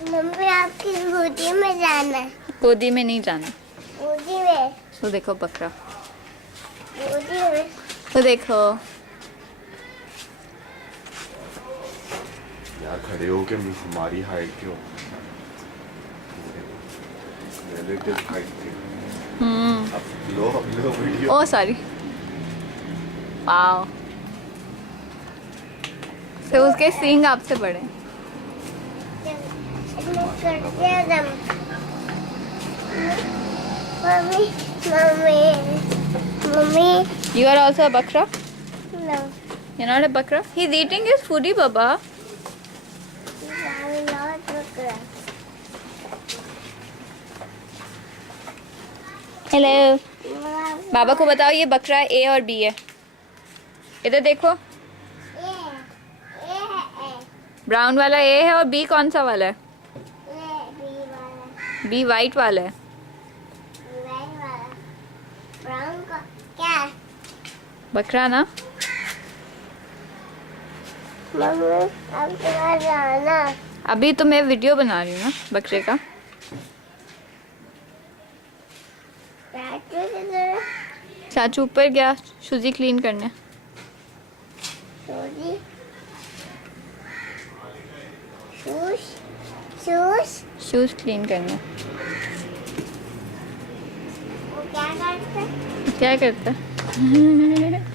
Mummy आपकी गोदी में जाना है। गोदी में नहीं जाना। गोदी में। तो देखो बकरा, गोदी में। तो देखो। यार खड़े हो के हमारी हाइट क्यों, रिलेटिव हाइट के। अब लो वीडियो। ओ सॉरी। वाओ, तो उसके सींग आपसे बड़े। इसमें कर दिया दम। Mummy mummy mummy. You are also a bakra? No, You're not a bakra? He's eating his foodie, Baba. I'm not bukra. Hello. बाबा को बताओ ये बकरा ए और बी है। इधर देखो, ब्राउन वाला ए है और बी कौन सा वाला है? बी वाइट वाला है। ब्राउन का क्या है? बकरा ना। मम्मी अब तुम्हारा जाना। अभी तो मैं वीडियो बना रही हूँ ना बकरे का। चाचू किधर? चाचू ऊपर गया शूजी क्लीन करने। Shoes shoes shoes shoes clean करने। वो क्या करते? क्या करता है?